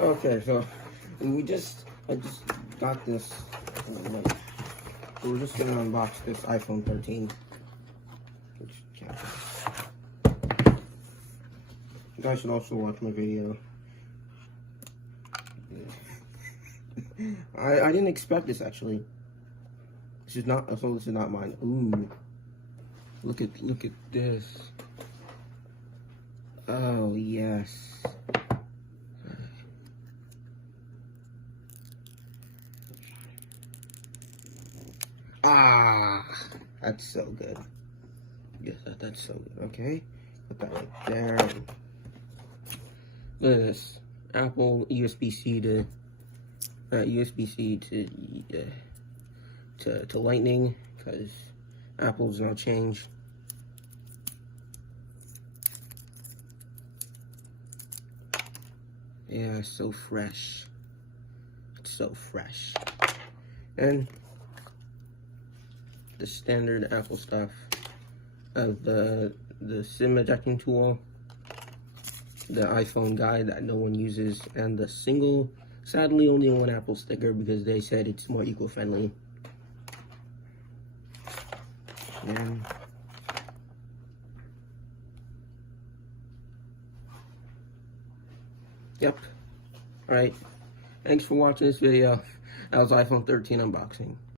Okay, so I just got this. So we're just gonna unbox this iPhone 13. You guys should also watch my video. I didn't expect this actually. This is not mine. Ooh, look at this. Oh yes. Ah, that's so good. Yes, that's so good. Okay, put that right there. Look at this. Apple USB-C to to Lightning, because Apple's now changed. Yeah, it's so fresh. It's so fresh. And the standard Apple stuff of the SIM ejecting tool, the iPhone guide that no one uses, and the sadly only one Apple sticker because they said it's more eco-friendly. And yep. Alright. Thanks for watching this video. That was iPhone 13 unboxing.